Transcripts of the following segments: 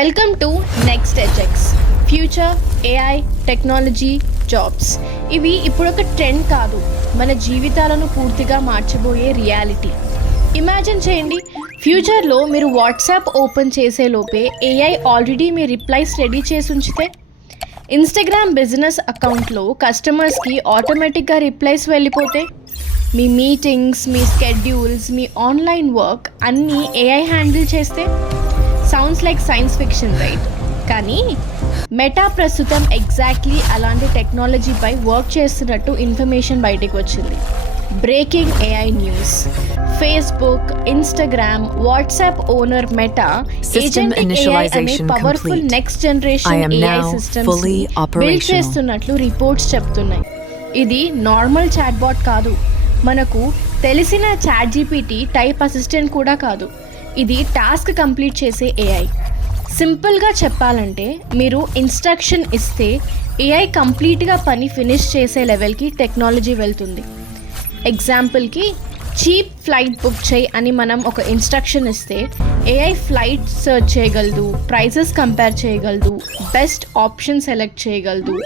Welcome to next EdgeX. Future, AI, technology, jobs ఇవి ఇప్పుడు ఒక ట్రెండ్ కాదు, మన జీవితాలను పూర్తిగా మార్చబోయే రియాలిటీ. ఇమాజిన్ చేయండి, ఫ్యూచర్లో మీరు వాట్సాప్ ఓపెన్ చేసే లోపే ఏఐ ఆల్రెడీ మీ రిప్లైస్ రెడీ చేసి ఉంచితే, ఇన్స్టాగ్రామ్ బిజినెస్ అకౌంట్లో కస్టమర్స్కి ఆటోమేటిక్గా రిప్లైస్ వెళ్ళిపోతే, మీ మీటింగ్స్, మీ స్కెడ్యూల్స్, మీ ఆన్లైన్ వర్క్ అన్నీ ఏఐ హ్యాండిల్ చేస్తే, sounds like science fiction, right? కానీ మెటా ప్రస్తుతం ఎగ్జాక్ట్లీ అలాంటి టెక్నాలజీపై వర్క్ చేస్తున్నట్టు ఇన్ఫర్మేషన్ బయటకు వచ్చింది. Breaking AI news. Facebook, Instagram, WhatsApp owner Meta agentic AI అనే powerful next generation AI systems build చేస్తున్నట్లు రిపోర్ట్స్ చెప్తున్నాయి. ఇది నార్మల్ చాట్బాట్ కాదు, మనకు తెలిసిన చాట్‌జీపీటీ టైప్ అసిస్టెంట్ కూడా కాదు. ఇది టాస్క్ కంప్లీట్ చేసే ఏఐ. సింపుల్గా చెప్పాలంటే, మీరు ఇన్స్ట్రక్షన్ ఇస్తే ఏఐ కంప్లీట్గా పని ఫినిష్ చేసే లెవెల్కి టెక్నాలజీ వెళ్తుంది. ఎగ్జాంపుల్కి, చీప్ ఫ్లైట్ బుక్ చేయి అని మనం ఒక ఇన్స్ట్రక్షన్ ఇస్తే ఏఐ ఫ్లైట్ సర్చ్ చేయగలదు, ప్రైసెస్ కంపేర్ చేయగలదు, బెస్ట్ ఆప్షన్ సెలెక్ట్ చేయగలదు,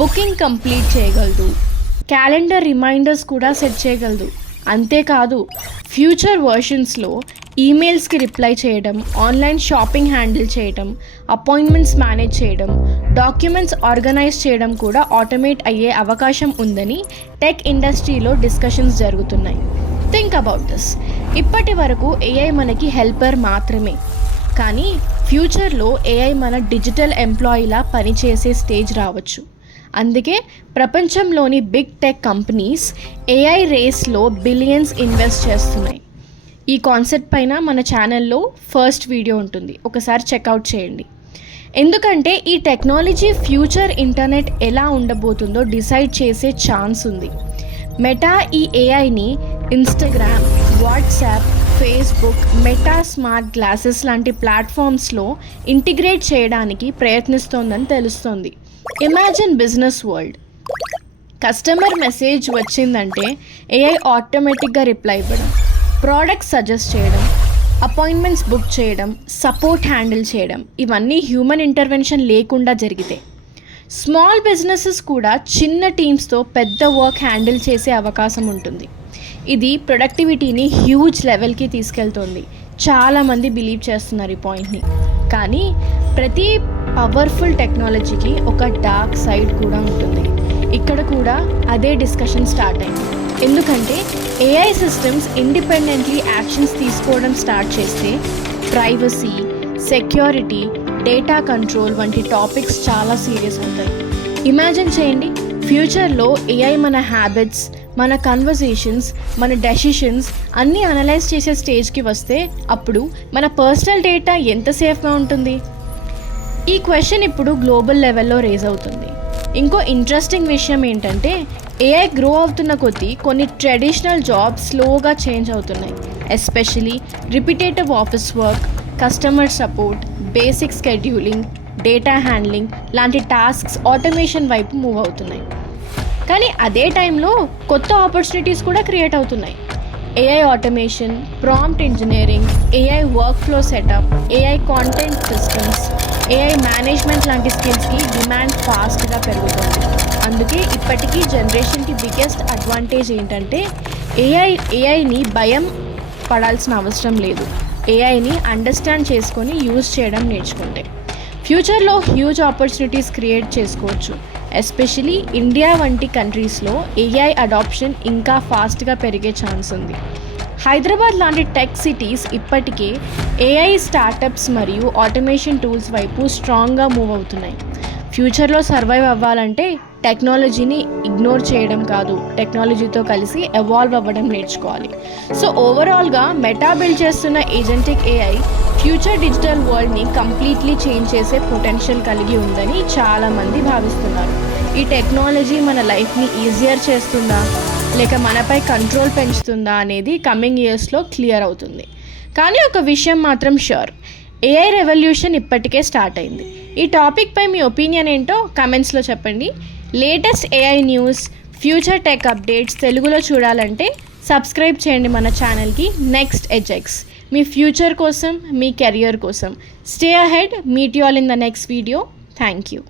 బుకింగ్ కంప్లీట్ చేయగలదు, క్యాలెండర్ రిమైండర్స్ కూడా సెట్ చేయగలదు. అంతేకాదు, ఫ్యూచర్ వర్షన్స్లో ఈమెయిల్స్కి రిప్లై చేయడం, ఆన్లైన్ షాపింగ్ హ్యాండిల్ చేయడం, అపాయింట్మెంట్స్ మేనేజ్ చేయడం, డాక్యుమెంట్స్ ఆర్గనైజ్ చేయడం కూడా ఆటోమేట్ అయ్యే అవకాశం ఉందని టెక్ ఇండస్ట్రీలో డిస్కషన్స్ జరుగుతున్నాయి. Think about this. ఇప్పటి వరకు ఏఐ మనకి హెల్పర్ మాత్రమే, కానీ ఫ్యూచర్లో ఏఐ మన డిజిటల్ ఎంప్లాయీలా పనిచేసే స్టేజ్ రావచ్చు. అందుకే ప్రపంచంలోని బిగ్ టెక్ కంపెనీస్ ఏఐ రేస్లో బిలియన్స్ ఇన్వెస్ట్ చేస్తున్నాయి. ఈ కాన్సెప్ట్ పైన మన ఛానల్లో ఫస్ట్ వీడియో ఉంటుంది, ఒకసారి చెక్అవుట్ చేయండి. ఎందుకంటే ఈ టెక్నాలజీ ఫ్యూచర్ ఇంటర్నెట్ ఎలా ఉండబోతుందో డిసైడ్ చేసే ఛాన్స్ ఉంది. మెటా ఈ ఏఐని Instagram, WhatsApp, Facebook, meta smart glasses లాంటి ప్లాట్ఫామ్స్లో ఇంటిగ్రేట్ చేయడానికి ప్రయత్నిస్తోందని తెలుస్తోంది. Imagine business world. Customer message వచ్చిందంటే ఏఐ ఆటోమేటిక్గా రిప్లై ఇవ్వడం, ప్రోడక్ట్స్ సజెస్ట్ చేయడం, అపాయింట్మెంట్స్ బుక్ చేయడం, సపోర్ట్ హ్యాండిల్ చేయడం, ఇవన్నీ హ్యూమన్ ఇంటర్వెన్షన్ లేకుండా జరిగితే స్మాల్ బిజినెసెస్ కూడా చిన్న టీమ్స్తో పెద్ద వర్క్ హ్యాండిల్ చేసే అవకాశం ఉంటుంది. ఇది ప్రొడక్టివిటీని హ్యూజ్ లెవెల్కి తీసుకెళ్తుంది. చాలామంది బిలీవ్ చేస్తున్నారు ఈ పాయింట్ని. కానీ ప్రతి పవర్ఫుల్ టెక్నాలజీకి ఒక డార్క్ సైడ్ కూడా ఉంటుంది. ఇక్కడ కూడా అదే డిస్కషన్ స్టార్ట్ అయింది. ఎందుకంటే ఏఐ సిస్టమ్స్ ఇండిపెండెంట్లీ యాక్షన్స్ తీసుకోవడం స్టార్ట్ చేస్తే ప్రైవసీ, సెక్యూరిటీ, డేటా కంట్రోల్ వంటి టాపిక్స్ చాలా సీరియస్ అవుతాయి. ఇమాజిన్ చేయండి, ఫ్యూచర్లో ఏఐ మన హ్యాబిట్స్, మన కన్వర్సేషన్స్, మన డెసిషన్స్ అన్నీ అనలైజ్ చేసే స్టేజ్కి వస్తే అప్పుడు మన పర్సనల్ డేటా ఎంత సేఫ్గా ఉంటుంది? ఈ క్వశ్చన్ ఇప్పుడు గ్లోబల్ లెవెల్లో రేజ్ అవుతుంది. ఇంకో ఇంట్రెస్టింగ్ విషయం ఏంటంటే, ఏఐ గ్రో అవుతున్న కొద్దీ కొన్ని ట్రెడిషనల్ జాబ్స్ స్లోగా చేంజ్ అవుతున్నాయి. Especially repetitive office work, customer support, basic scheduling, data handling లాంటి టాస్క్స్ ఆటోమేషన్ వైపు మూవ్ అవుతున్నాయి. కానీ అదే టైంలో కొత్త ఆపర్చునిటీస్ కూడా క్రియేట్ అవుతున్నాయి. AI automation, prompt engineering, AI work flow setup, AI content systems, AI management లాంటి స్కిల్స్కి డిమాండ్ ఫాస్ట్గా పెరుగుతుంది. అందుకే ఇప్పటికీ జనరేషన్కి బిగ్గెస్ట్ అడ్వాంటేజ్ ఏంటంటే ఏఐని భయం పడాల్సిన అవసరం లేదు. ఏఐని అండర్స్టాండ్ చేసుకొని యూజ్ చేయడం నేర్చుకుంటే ఫ్యూచర్లో హ్యూజ్ ఆపర్చునిటీస్ క్రియేట్ చేసుకోవచ్చు. ఎస్పెషలీ ఇండియా వంటి కంట్రీస్లో ఏఐ అడాప్షన్ ఇంకా ఫాస్ట్గా పెరిగే ఛాన్స్ ఉంది. హైదరాబాద్ లాంటి టెక్ సిటీస్ ఇప్పటికే ఏఐ స్టార్టప్స్ మరియు ఆటోమేషన్ టూల్స్ వైపు స్ట్రాంగ్గా మూవ్ అవుతున్నాయి. ఫ్యూచర్లో సర్వైవ్ అవ్వాలంటే టెక్నాలజీని ఇగ్నోర్ చేయడం కాదు, టెక్నాలజీతో కలిసి ఎవాల్వ్ అవ్వడం నేర్చుకోవాలి. సో ఓవరాల్గా మెటా బిల్డ్ చేస్తున్న ఏజెంటిక్ ఏఐ ఫ్యూచర్ డిజిటల్ వరల్డ్ని కంప్లీట్లీ చేంజ్ చేసే పొటెన్షియల్ కలిగి ఉందని చాలామంది భావిస్తున్నారు. ఈ టెక్నాలజీ మన లైఫ్ని ఈజియర్ చేస్తుందా లేక మనపై కంట్రోల్ పెంచుతుందా అనేది కమింగ్ ఇయర్స్లో క్లియర్ అవుతుంది. కానీ ఒక విషయం మాత్రం ష్యూర్, ఏఐ రెవల్యూషన్ ఇప్పటికే స్టార్ట్ అయింది. ఈ టాపిక్పై మీ ఒపీనియన్ ఏంటో కమెంట్స్లో చెప్పండి. Latest AI news, future tech updates తెలుగులో చూడాలంటే సబ్స్క్రైబ్ చేయండి మన ఛానల్కి నెక్స్ట్ ఎడ్జెక్స్. మీ ఫ్యూచర్ కోసం, మీ కెరియర్ కోసం. Stay ahead. Meet you all in the next video. Thank you.